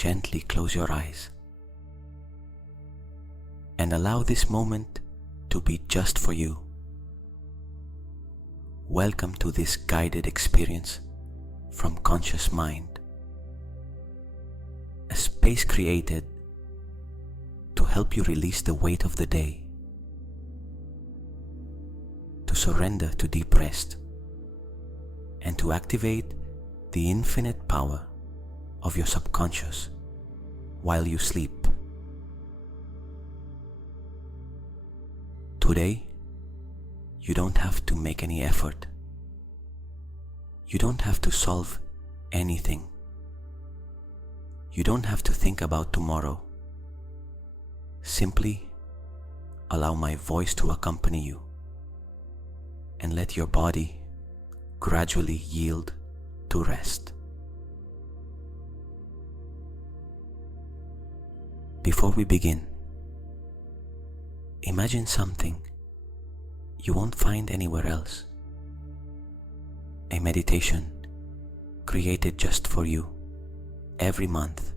gently close your eyes and allow this moment to be just for you. Welcome to this guided experience from Conscious Mind, a space created to help you release the weight of the day, to surrender to deep rest, and to activate the infinite power of your subconscious while you sleep. Today, you don't have to make any effort. You don't have to solve anything. You don't have to think about tomorrow. Simply allow my voice to accompany you and let your body gradually yield to rest. Before we begin, imagine something you won't find anywhere else. A meditation created just for you every month,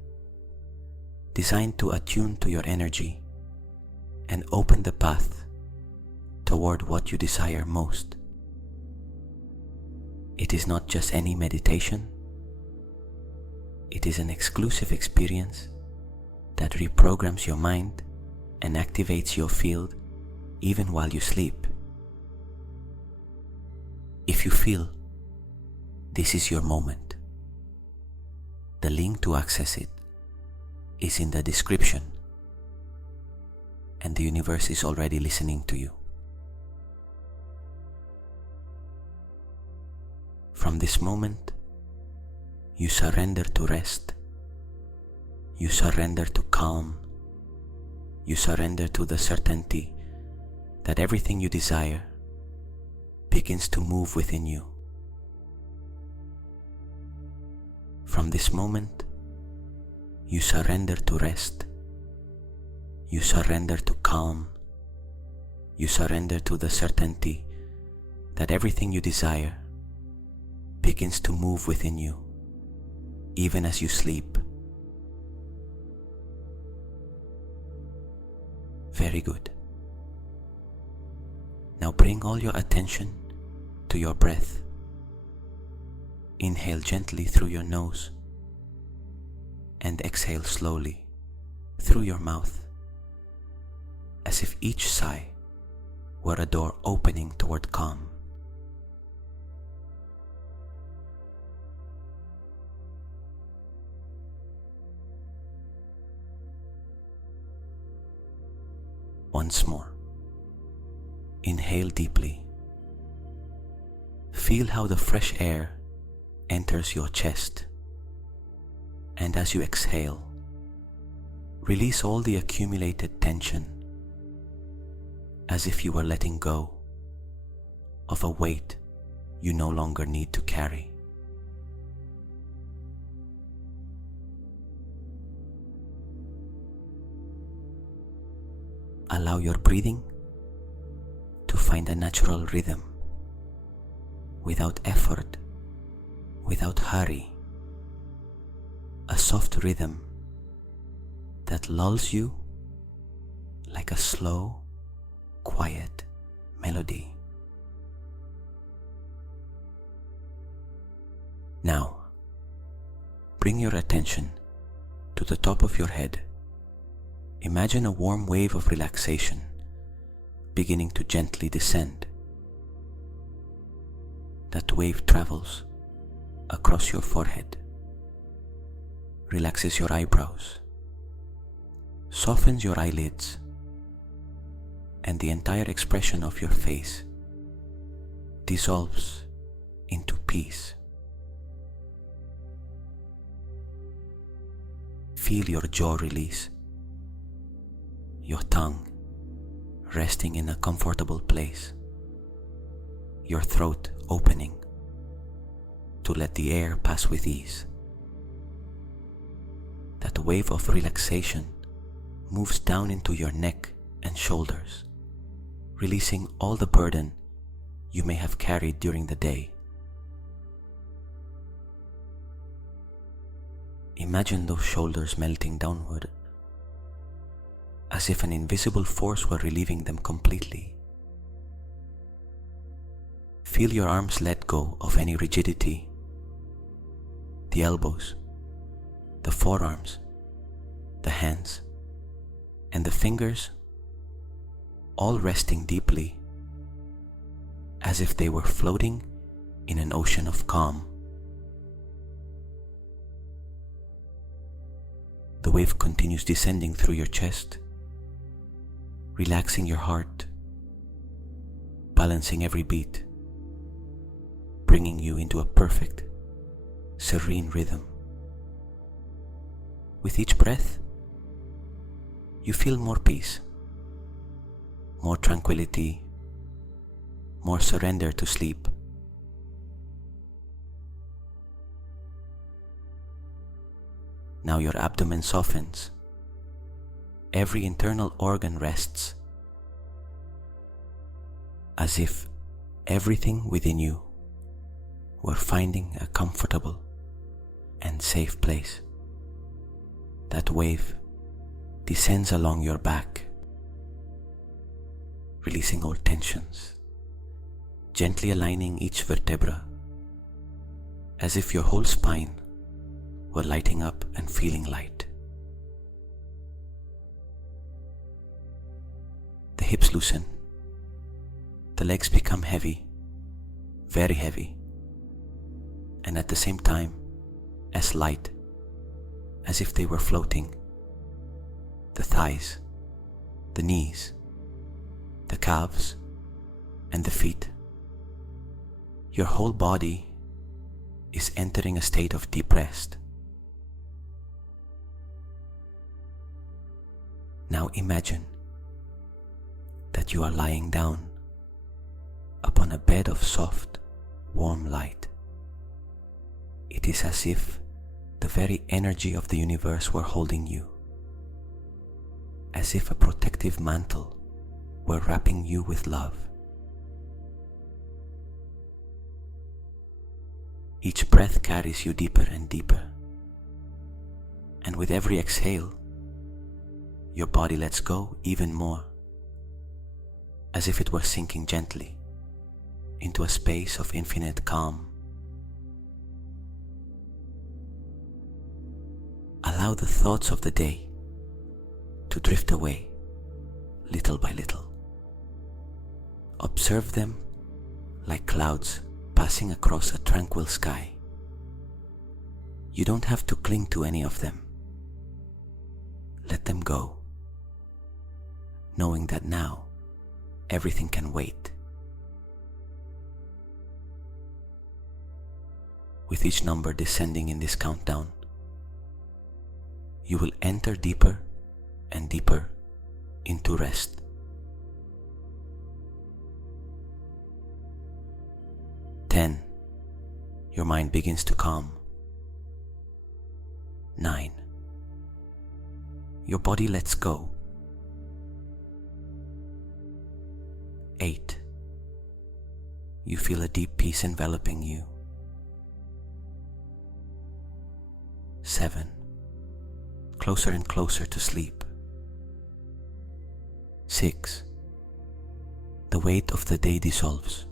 designed to attune to your energy and open the path toward what you desire most. It is not just any meditation. It is an exclusive experience that reprograms your mind and activates your field even while you sleep. If you feel this is your moment, the link to access it is in the description, and the universe is already listening to you. From this moment, you surrender to rest, you surrender to calm, you surrender to the certainty that everything you desire begins to move within you. From this moment, you surrender to rest, you surrender to calm, you surrender to the certainty that everything you desire begins to move within you, even as you sleep. Very good. Now bring all your attention to your breath. Inhale gently through your nose and exhale slowly through your mouth, as if each sigh were a door opening toward calm. Once more. Inhale deeply. Feel how the fresh air enters your chest, and as you exhale, release all the accumulated tension, as if you were letting go of a weight you no longer need to carry. Allow your breathing to find a natural rhythm, without effort, without hurry, a soft rhythm that lulls you like a slow, quiet melody. Now, bring your attention to the top of your head. Imagine a warm wave of relaxation beginning to gently descend. That wave travels across your forehead, relaxes your eyebrows, softens your eyelids, and the entire expression of your face dissolves into peace. Feel your jaw release, your tongue resting in a comfortable place, your throat opening to let the air pass with ease. That wave of relaxation moves down into your neck and shoulders, releasing all the burden you may have carried during the day. Imagine those shoulders melting downward, as if an invisible force were relieving them completely. Feel your arms let go of any rigidity, the elbows, the forearms, the hands, and the fingers all resting deeply, as if they were floating in an ocean of calm. The wave continues descending through your chest, relaxing your heart, balancing every beat, bringing you into a perfect, serene rhythm. With each breath, you feel more peace, more tranquility, more surrender to sleep. Now your abdomen softens, every internal organ rests, as if everything within you were finding a comfortable and safe place. That wave descends along your back, releasing all tensions, gently aligning each vertebra, as if your whole spine were lighting up and feeling light. The hips loosen, the legs become heavy, very heavy, and at the same time as light as if they were floating. The thighs, the knees, the calves, and the feet. Your whole body is entering a state of deep rest. Now imagine that you are lying down upon a bed of soft, warm light. It is as if the very energy of the universe were holding you, as if a protective mantle were wrapping you with love. Each breath carries you deeper and deeper, and with every exhale, your body lets go even more, as if it were sinking gently into a space of infinite calm. Allow the thoughts of the day to drift away little by little. Observe them like clouds passing across a tranquil sky. You don't have to cling to any of them. Let them go, knowing that now everything can wait. With each number descending in this countdown, you will enter deeper and deeper into rest. 10. Your mind begins to calm. 9. Your body lets go. 8. You feel a deep peace enveloping you. 7. Closer and closer to sleep. 6. The weight of the day dissolves.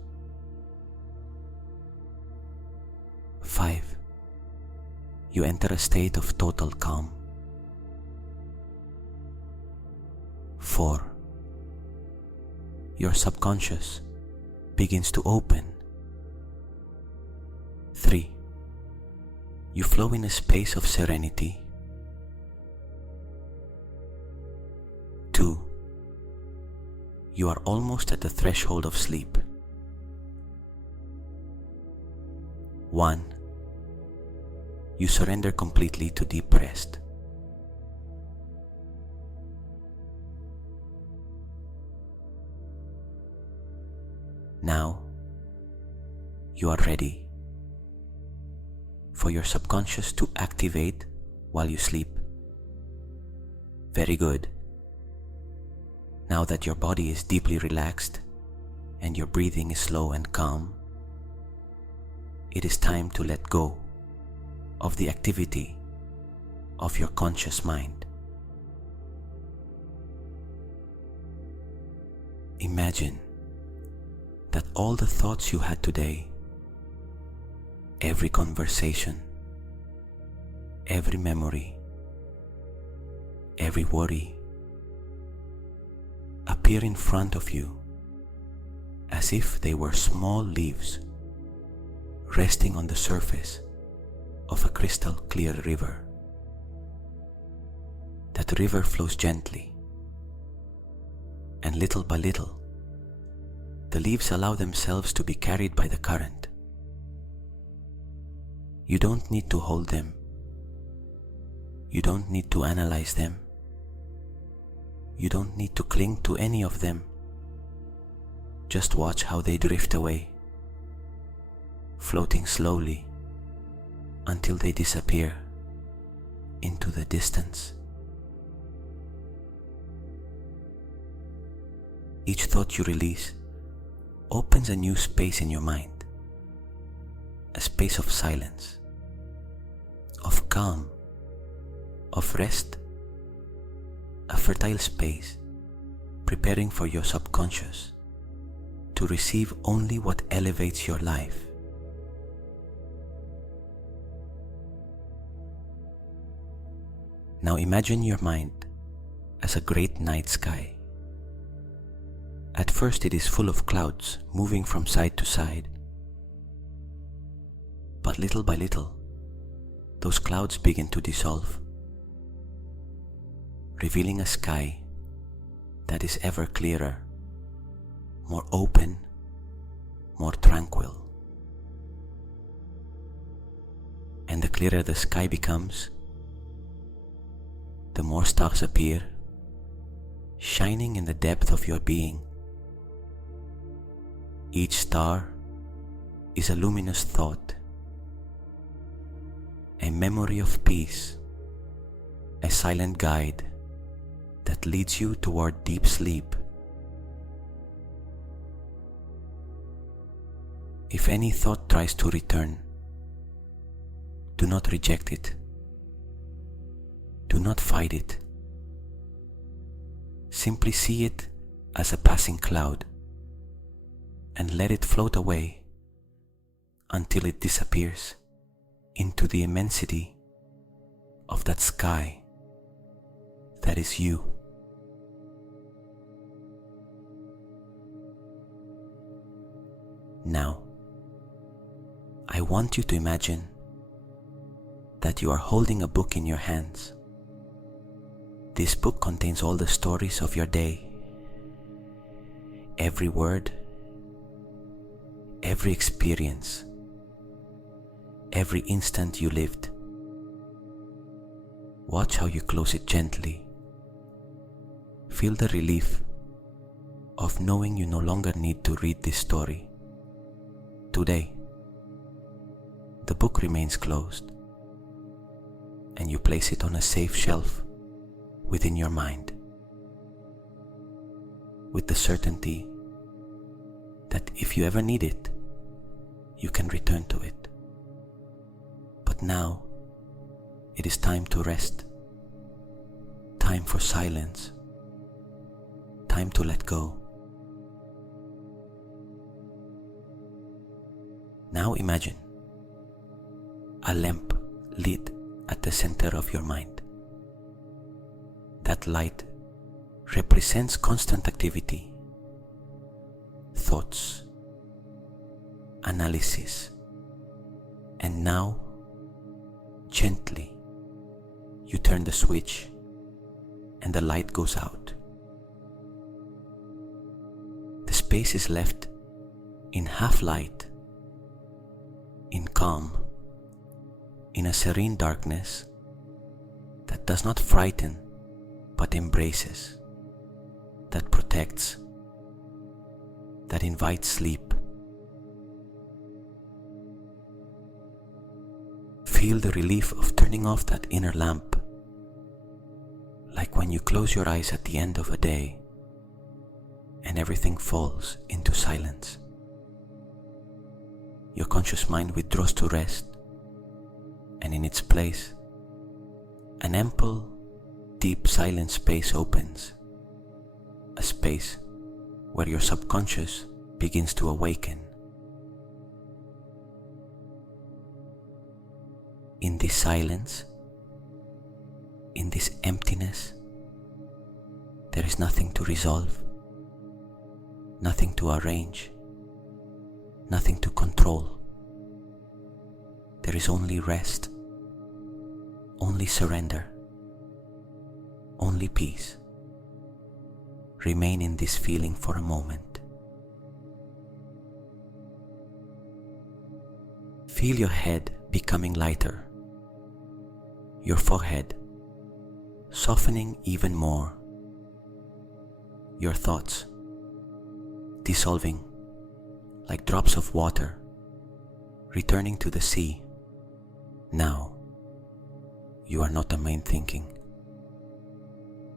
5. You enter a state of total calm. 4. Your subconscious begins to open. 3. You flow in a space of serenity. 2. You are almost at the threshold of sleep. 1. You surrender completely to deep rest. Now, you are ready for your subconscious to activate while you sleep. Very good. Now that your body is deeply relaxed and your breathing is slow and calm, it is time to let go of the activity of your conscious mind. Imagine that all the thoughts you had today, every conversation, every memory, every worry, appear in front of you as if they were small leaves resting on the surface of a crystal clear river. That river flows gently, and little by little, the leaves allow themselves to be carried by the current. You don't need to hold them. You don't need to analyze them. You don't need to cling to any of them. Just watch how they drift away, floating slowly until they disappear into the distance. Each thought you release opens a new space in your mind, a space of silence, of calm, of rest, a fertile space preparing for your subconscious to receive only what elevates your life. Now imagine your mind as a great night sky. At first it is full of clouds moving from side to side. But little by little, those clouds begin to dissolve, revealing a sky that is ever clearer, more open, more tranquil. And the clearer the sky becomes, the more stars appear, shining in the depth of your being. Each star is a luminous thought, a memory of peace, a silent guide that leads you toward deep sleep. If any thought tries to return, do not reject it. Do not fight it. Simply see it as a passing cloud and let it float away until it disappears into the immensity of that sky that is you. Now, I want you to imagine that you are holding a book in your hands. This book contains all the stories of your day, every word, every experience, every instant you lived. Watch how you close it gently. Feel the relief of knowing you no longer need to read this story. Today, the book remains closed, and you place it on a safe shelf within your mind, with the certainty that if you ever need it, you can return to it. But now, it is time to rest, time for silence, time to let go. Now imagine a lamp lit at the center of your mind. That light represents constant activity, thoughts, analysis, and now, gently, you turn the switch and the light goes out. The space is left in half light, in calm, in a serene darkness that does not frighten but embraces, that protects, that invites sleep. Feel the relief of turning off that inner lamp, like when you close your eyes at the end of a day and everything falls into silence. Your conscious mind withdraws to rest, and in its place, an ample, deep silent space opens, a space where your subconscious begins to awaken. In this silence, in this emptiness, there is nothing to resolve, nothing to arrange, nothing to control. There is only rest, only surrender, only peace. Remain in this feeling for a moment. Feel your head becoming lighter, your forehead softening even more, your thoughts dissolving like drops of water, returning to the sea. Now, you are not a mind thinking.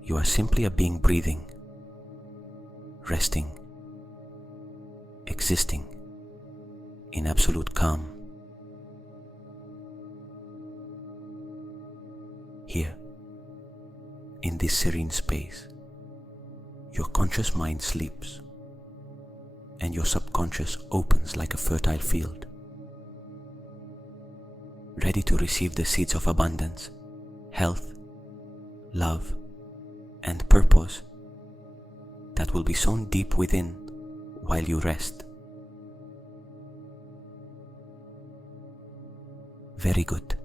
You are simply a being breathing, resting, existing in absolute calm. Here, in this serene space, your conscious mind sleeps and your subconscious opens like a fertile field, ready to receive the seeds of abundance, health, love, and purpose that will be sown deep within while you rest. Very good.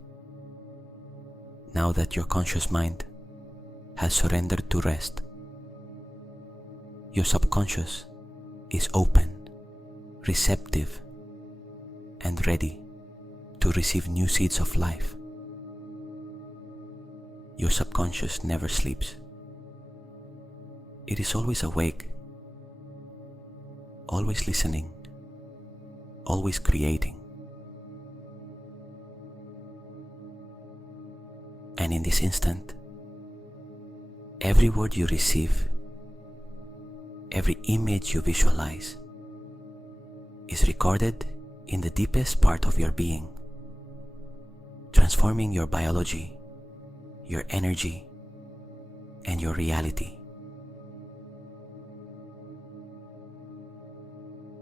Now that your conscious mind has surrendered to rest, your subconscious is open, receptive, and ready to receive new seeds of life. Your subconscious never sleeps. It is always awake, always listening, always creating. And in this instant, every word you receive, every image you visualize, is recorded in the deepest part of your being, transforming your biology, your energy, and your reality.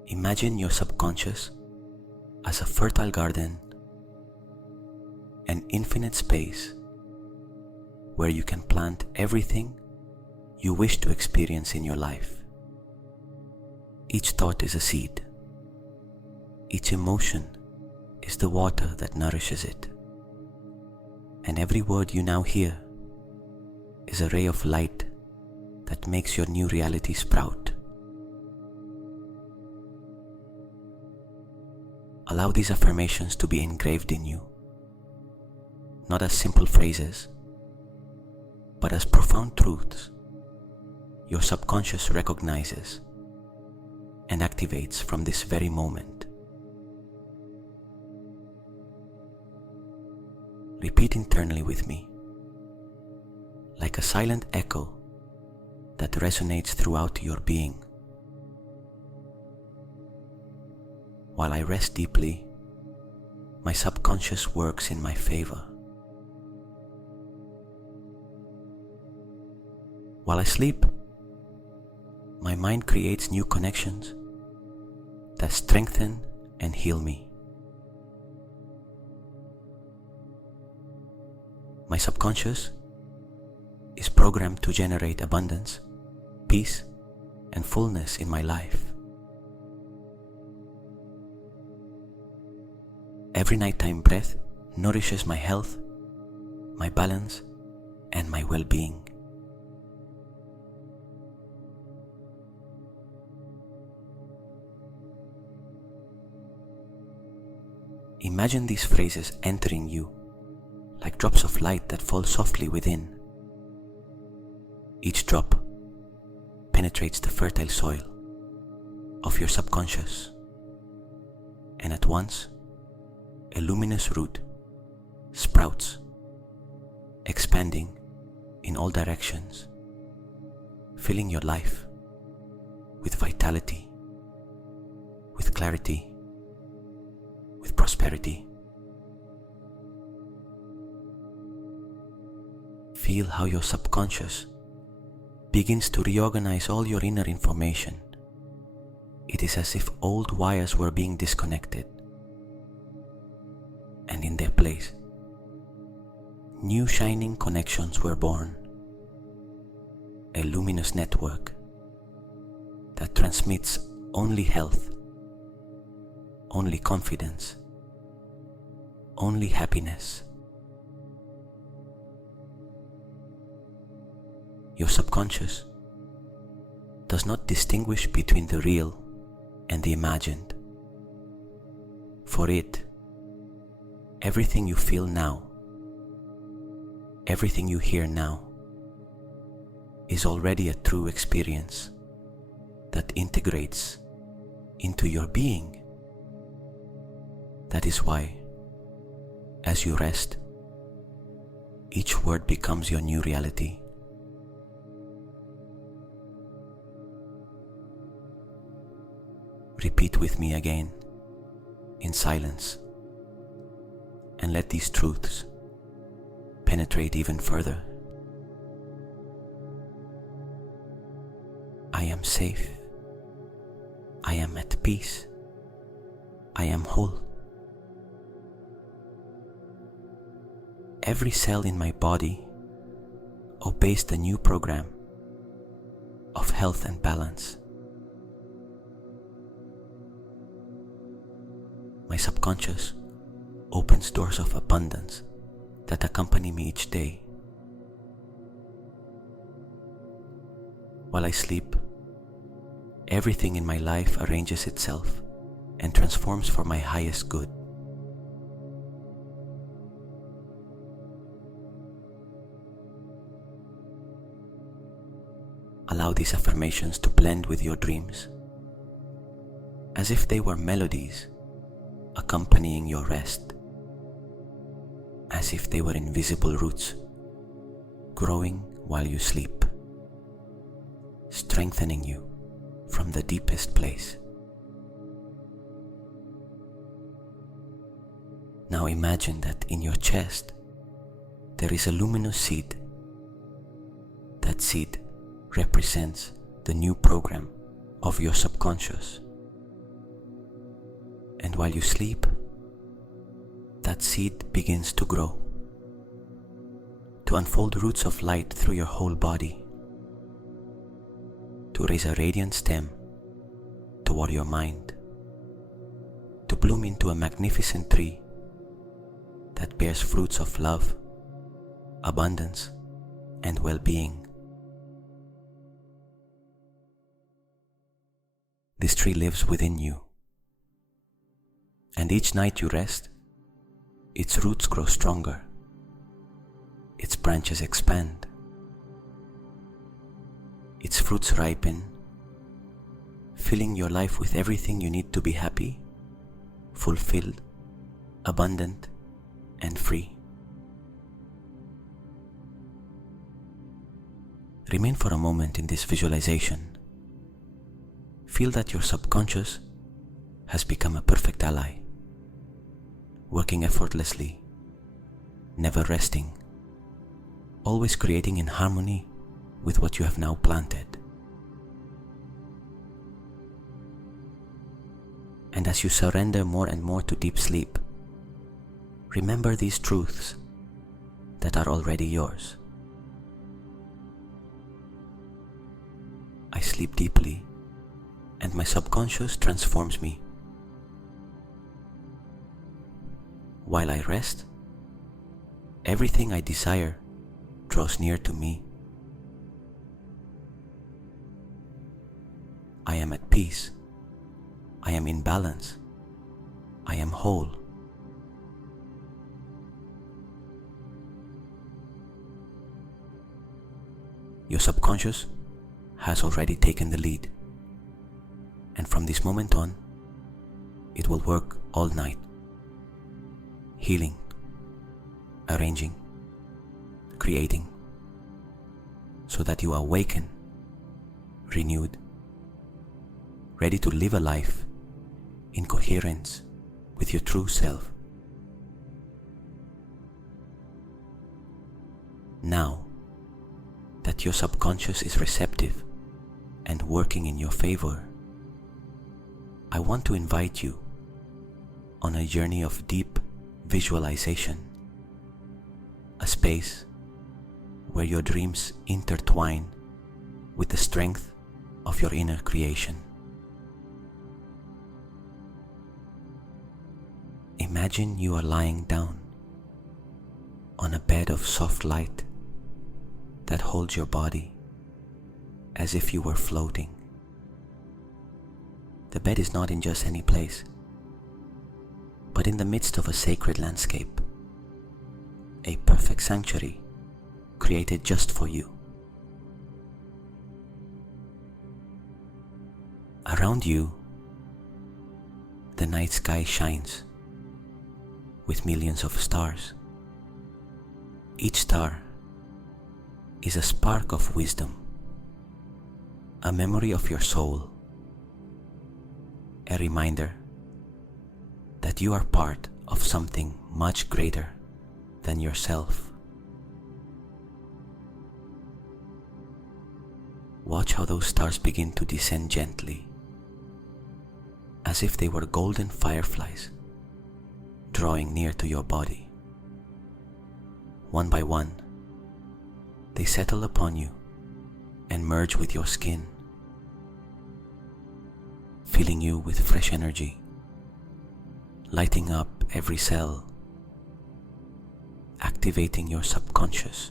Imagine your subconscious as a fertile garden, an infinite space where you can plant everything you wish to experience in your life. Each thought is a seed. Each emotion is the water that nourishes it. And every word you now hear is a ray of light that makes your new reality sprout. Allow these affirmations to be engraved in you, not as simple phrases, but as profound truths your subconscious recognizes and activates from this very moment. Repeat internally with me, like a silent echo that resonates throughout your being. While I rest deeply, my subconscious works in my favor. While I sleep, my mind creates new connections that strengthen and heal me. My subconscious is programmed to generate abundance, peace, and fullness in my life. Every nighttime breath nourishes my health, my balance, and my well-being. Imagine these phrases entering you like drops of light that fall softly within. Each drop penetrates the fertile soil of your subconscious, and at once a luminous root sprouts, expanding in all directions, filling your life with vitality, with clarity, with prosperity. feel how your subconscious begins to reorganize all your inner information. It is as if old wires were being disconnected, and in their place, new shining connections were born. A luminous network that transmits only health, only confidence, only happiness. Your subconscious does not distinguish between the real and the imagined. For it, everything you feel now, everything you hear now, is already a true experience that integrates into your being. That is why, as you rest, each word becomes your new reality. Repeat with me again, in silence, and let these truths penetrate even further. I am safe. I am at peace. I am whole. Every cell in my body obeys the new program of health and balance. My subconscious opens doors of abundance that accompany me each day. While I sleep, everything in my life arranges itself and transforms for my highest good. Allow these affirmations to blend with your dreams, as if they were melodies accompanying your rest, as if they were invisible roots growing while you sleep, strengthening you from the deepest place. Now imagine that in your chest there is a luminous seed. That seed represents the new program of your subconscious. And while you sleep, that seed begins to grow, to unfold roots of light through your whole body, to raise a radiant stem toward your mind, to bloom into a magnificent tree that bears fruits of love, abundance, and well-being. This tree lives within you, and each night you rest, its roots grow stronger, its branches expand, its fruits ripen, filling your life with everything you need to be happy, fulfilled, abundant, and free. Remain for a moment in this visualization. Feel that your subconscious has become a perfect ally, working effortlessly, never resting, always creating in harmony with what you have now planted. And as you surrender more and more to deep sleep, remember these truths that are already yours. I sleep deeply, and my subconscious transforms me. While I rest, everything I desire draws near to me. I am at peace. I am in balance. I am whole. Your subconscious has already taken the lead, and from this moment on, it will work all night, healing, arranging, creating, so that you awaken, renewed, ready to live a life in coherence with your true self. Now, that your subconscious is receptive and working in your favor, I want to invite you on a journey of deep visualization, a space where your dreams intertwine with the strength of your inner creation. Imagine you are lying down on a bed of soft light that holds your body as if you were floating. The bed is not in just any place, but in the midst of a sacred landscape, a perfect sanctuary created just for you. Around you, the night sky shines with millions of stars. Each star is a spark of wisdom, a memory of your soul, a reminder that you are part of something much greater than yourself. Watch how those stars begin to descend gently, as if they were golden fireflies drawing near to your body. One by one, they settle upon you and merge with your skin, filling you with fresh energy, lighting up every cell, activating your subconscious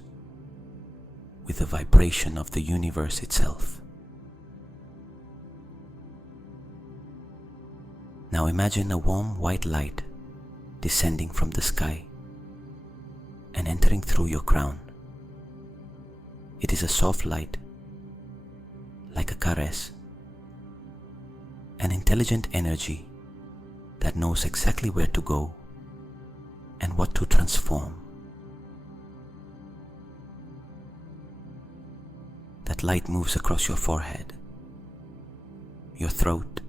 with the vibration of the universe itself. Now imagine a warm white light descending from the sky and entering through your crown. It is a soft light, like a caress, an intelligent energy that knows exactly where to go and what to transform. That light moves across your forehead, your throat,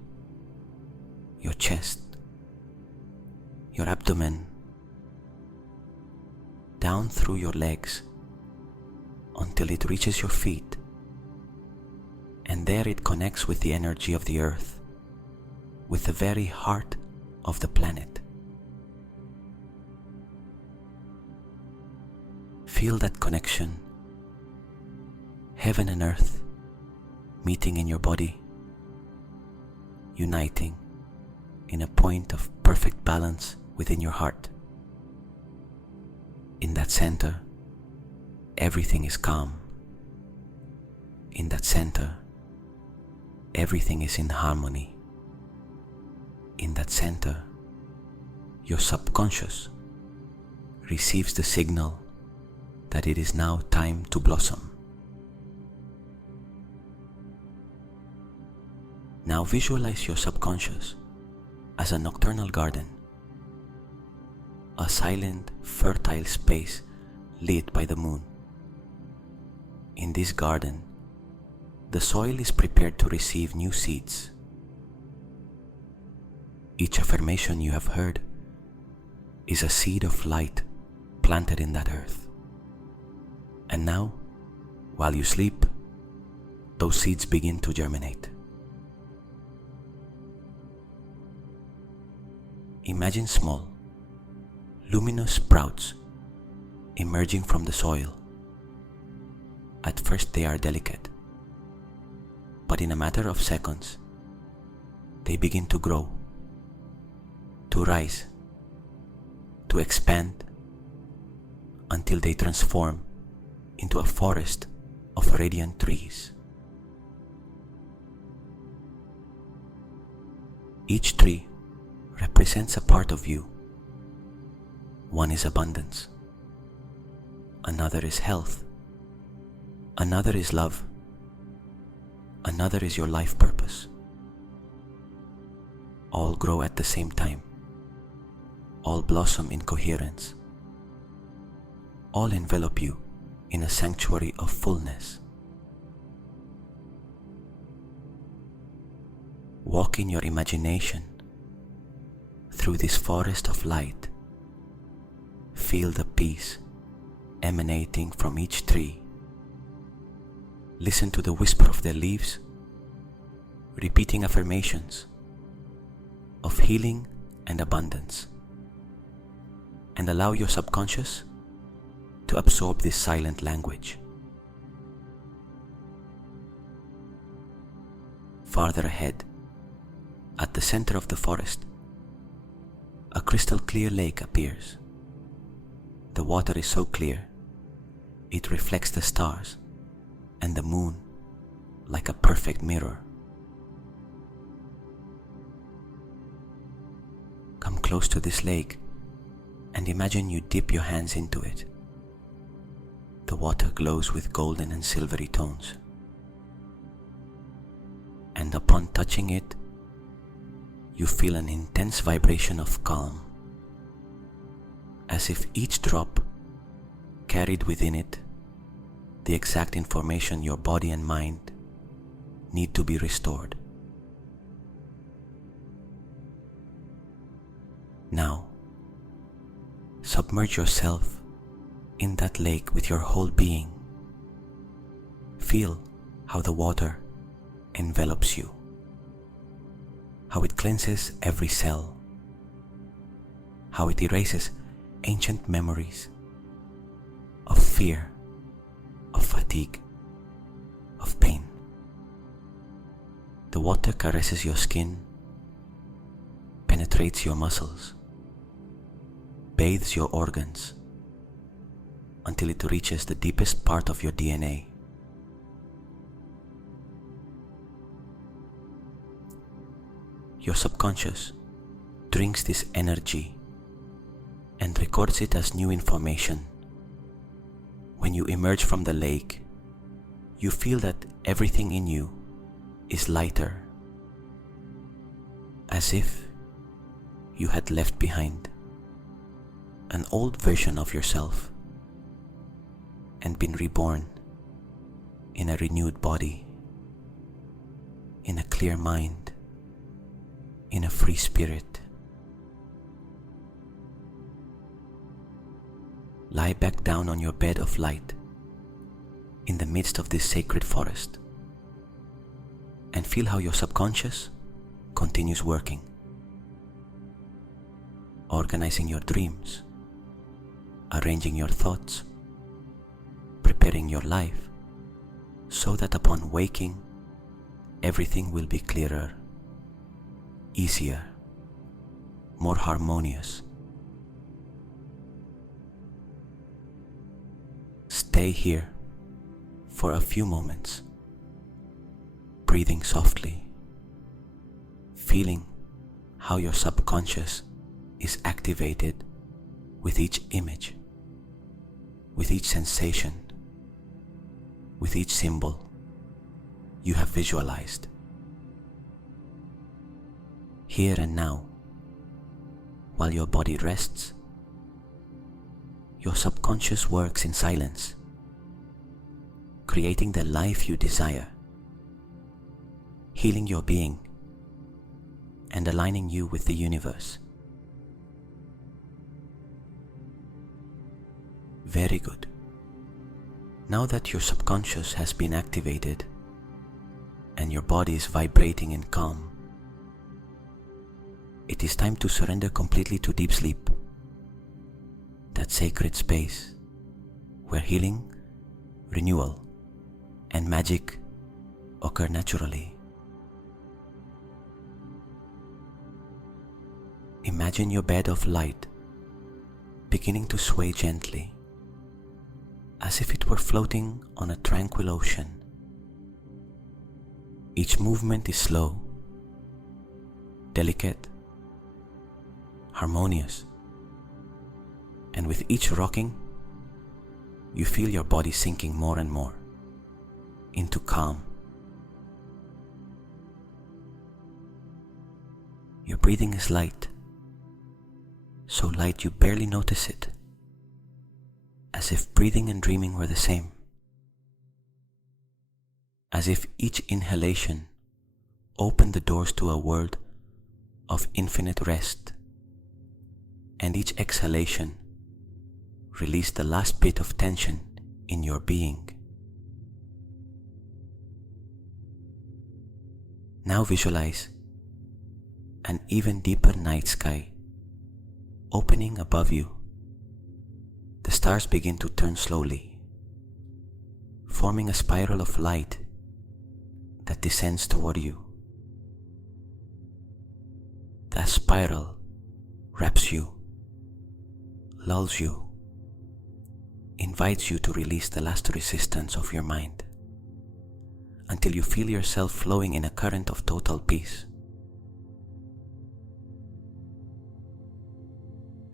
your chest, your abdomen, down through your legs until it reaches your feet, and there it connects with the energy of the earth, with the very heart of the planet. Feel that connection, heaven and earth meeting in your body, uniting in a point of perfect balance within your heart. In that center, everything is calm. In that center, everything is in harmony. In that center, your subconscious receives the signal that it is now time to blossom. Now visualize your subconscious as a nocturnal garden, a silent, fertile space lit by the moon. In this garden, the soil is prepared to receive new seeds. Each affirmation you have heard is a seed of light planted in that earth. And now, while you sleep, those seeds begin to germinate. Imagine small, luminous sprouts emerging from the soil. At first they are delicate, but in a matter of seconds, they begin to grow, to rise, to expand, until they transform into a forest of radiant trees. Each tree represents a part of you. One is abundance, another is health, another is love, another is your life purpose. All grow at the same time, all blossom in coherence, all envelop you in a sanctuary of fullness. Walk in your imagination through this forest of light. Feel the peace emanating from each tree, Listen to the whisper of the leaves, repeating affirmations of healing and abundance, and allow your subconscious to absorb this silent language. Farther ahead, at the center of the forest, a crystal clear lake appears. The water is so clear, it reflects the stars and the moon like a perfect mirror. Come close to this lake and imagine you dip your hands into it. The water glows with golden and silvery tones. And upon touching it, you feel an intense vibration of calm, as if each drop carried within it the exact information your body and mind need to be restored. Now, submerge yourself in that lake with your whole being. Feel how the water envelops you, how it cleanses every cell, how it erases ancient memories of fear, of fatigue, of pain. The water caresses your skin, penetrates your muscles, bathes your organs until it reaches the deepest part of your DNA. Your subconscious drinks this energy and records it as new information. When you emerge from the lake, you feel that everything in you is lighter, as if you had left behind an old version of yourself and been reborn in a renewed body, in a clear mind, in a free spirit. Lie back down on your bed of light in the midst of this sacred forest and feel how your subconscious continues working, organizing your dreams, arranging your thoughts, preparing your life so that upon waking, everything will be clearer, easier, more harmonious. Stay here for a few moments, breathing softly, feeling how your subconscious is activated with each image, with each sensation, with each symbol you have visualized. Here and now, while your body rests, your subconscious works in silence, creating the life you desire, healing your being, and aligning you with the universe. Very good. Now that your subconscious has been activated and your body is vibrating in calm, it is time to surrender completely to deep sleep, that sacred space where healing, renewal, and magic occur naturally. Imagine your bed of light beginning to sway gently, as if it were floating on a tranquil ocean. Each movement is slow, delicate, harmonious, and with each rocking, you feel your body sinking more and more into calm. Your breathing is light, so light you barely notice it, as if breathing and dreaming were the same, as if each inhalation opened the doors to a world of infinite rest, and each exhalation released the last bit of tension in your being. Now visualize an even deeper night sky opening above you. The stars begin to turn slowly, forming a spiral of light that descends toward you. That spiral wraps you, lulls you, invites you to release the last resistance of your mind until you feel yourself flowing in a current of total peace.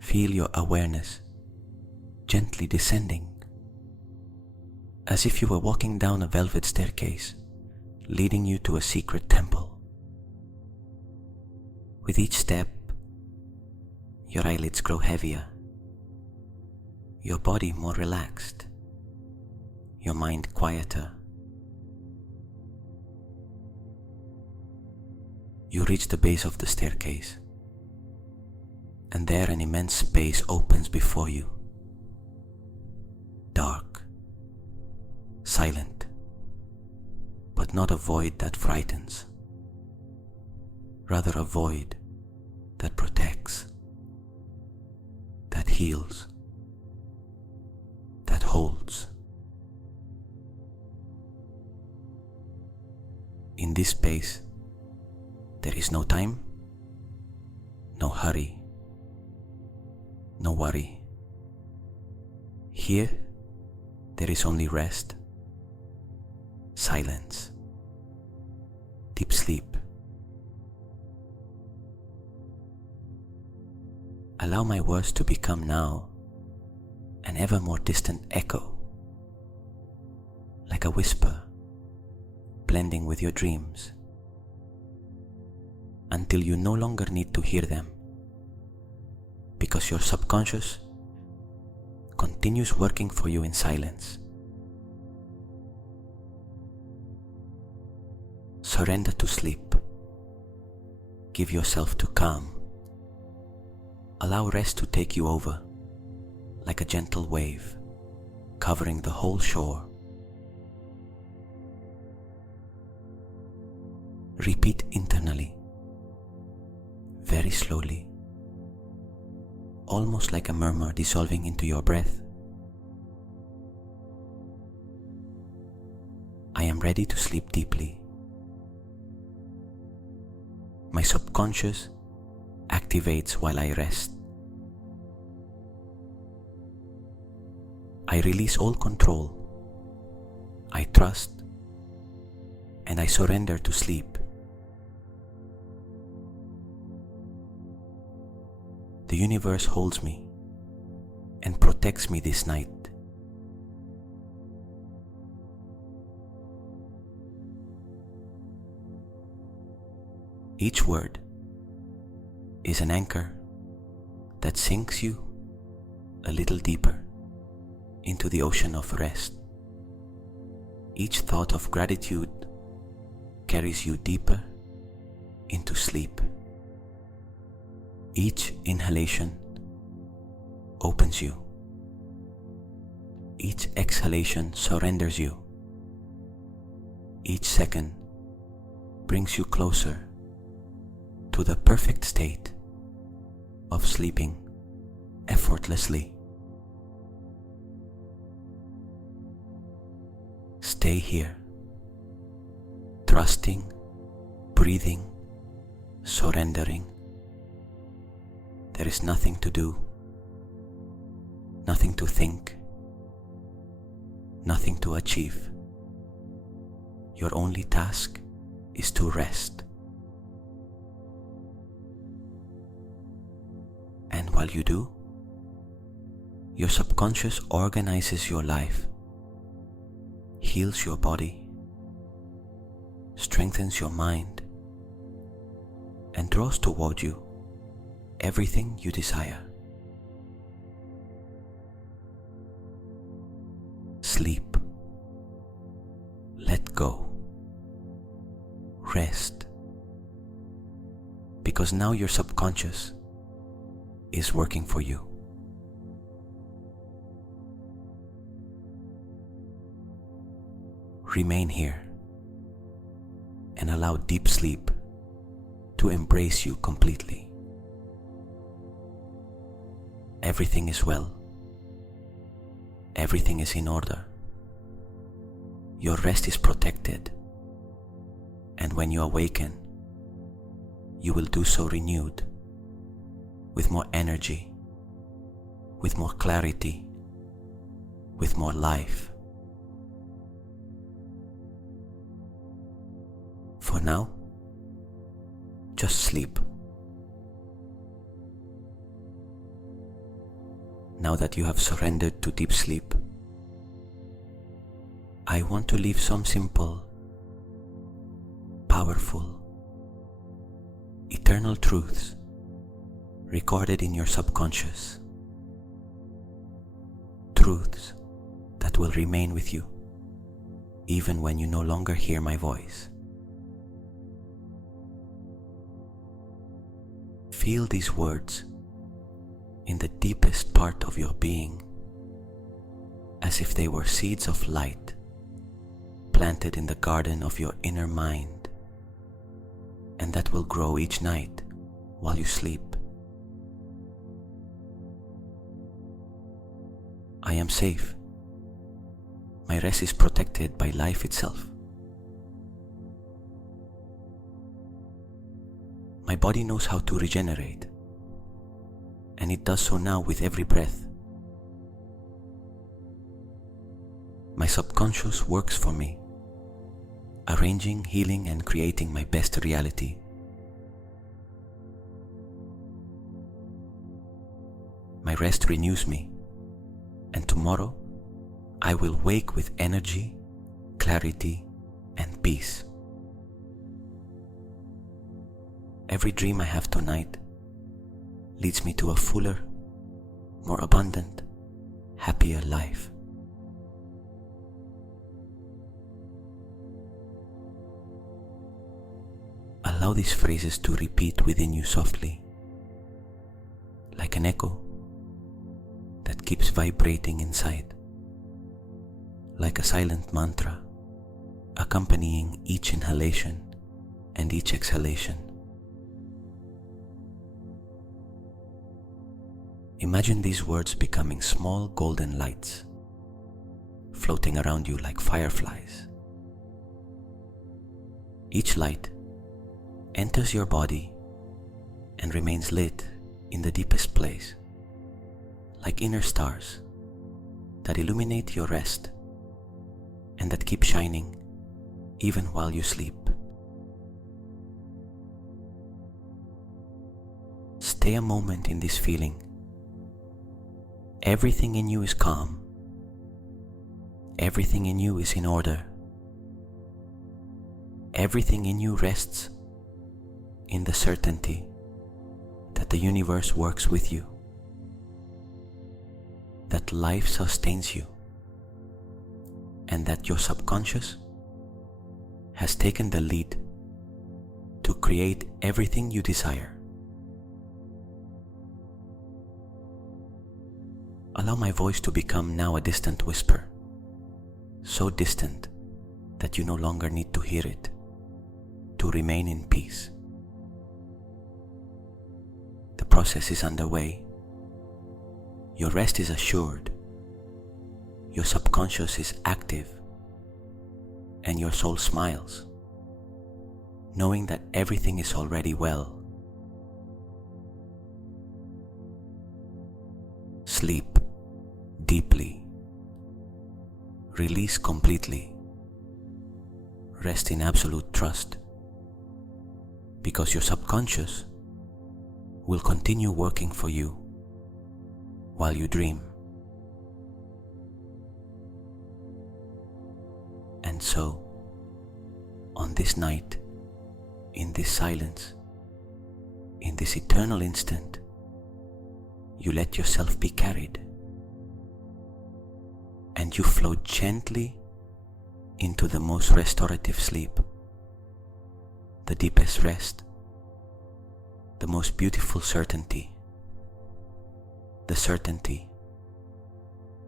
Feel your awareness gently descending, as if you were walking down a velvet staircase leading you to a secret temple. With each step, your eyelids grow heavier, your body more relaxed, your mind quieter. You reach the base of the staircase, and there an immense space opens before you. Dark, silent, but not a void that frightens, rather a void that protects, that heals, that holds. In this space, there is no time, no hurry, no worry. Here, there is only rest, silence, deep sleep. Allow my words to become now an ever more distant echo, like a whisper blending with your dreams, until you no longer need to hear them, because your subconscious continues working for you in silence. Surrender to sleep. Give yourself to calm. Allow rest to take you over, like a gentle wave, covering the whole shore. Repeat internally, very slowly, almost like a murmur dissolving into your breath. I am ready to sleep deeply. My subconscious activates while I rest. I release all control. I trust and I surrender to sleep. The universe holds me and protects me this night. Each word is an anchor that sinks you a little deeper into the ocean of rest. Each thought of gratitude carries you deeper into sleep. Each inhalation opens you. Each exhalation surrenders you. Each second brings you closer to the perfect state of sleeping effortlessly. Stay here, trusting, breathing, surrendering. There is nothing to do, nothing to think, nothing to achieve. Your only task is to rest. And while you do, your subconscious organizes your life, heals your body, strengthens your mind, and draws toward you everything you desire. Sleep. Let go. Rest. Because now your subconscious is working for you. Remain here, and and allow deep sleep to embrace you completely. Everything is well. Everything is in order. Your rest is protected, and when you awaken, you will do so renewed, with more energy, with more clarity, with more life. For now, just sleep. Now that you have surrendered to deep sleep, I want to leave some simple, powerful, eternal truths recorded in your subconscious. Truths that will remain with you even when you no longer hear my voice. Feel these words in the deepest part of your being, as if they were seeds of light planted in the garden of your inner mind, and that will grow each night while you sleep. I am safe. My rest is protected by life itself. My body knows how to regenerate, and it does so now with every breath. My subconscious works for me, arranging, healing, and creating my best reality. My rest renews me, and tomorrow I will wake with energy, clarity, and peace. Every dream I have tonight leads me to a fuller, more abundant, happier life. Allow these phrases to repeat within you softly, like an echo that keeps vibrating inside, like a silent mantra accompanying each inhalation and each exhalation. Imagine these words becoming small golden lights, floating around you like fireflies. Each light enters your body and remains lit in the deepest place, like inner stars that illuminate your rest and that keep shining even while you sleep. Stay a moment in this feeling. Everything in you is calm. Everything in you is in order. Everything in you rests in the certainty that the universe works with you, that life sustains you, and that your subconscious has taken the lead to create everything you desire. Allow my voice to become now a distant whisper, so distant that you no longer need to hear it to remain in peace. The process is underway. Your rest is assured. Your subconscious is active, and your soul smiles, knowing that everything is already well. Sleep deeply. Release completely. Rest in absolute trust, because your subconscious will continue working for you while you dream. And so, on this night, in this silence, in this eternal instant, you let yourself be carried, and you float gently into the most restorative sleep, the deepest rest, the most beautiful certainty, the certainty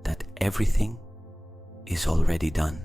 that everything is already done.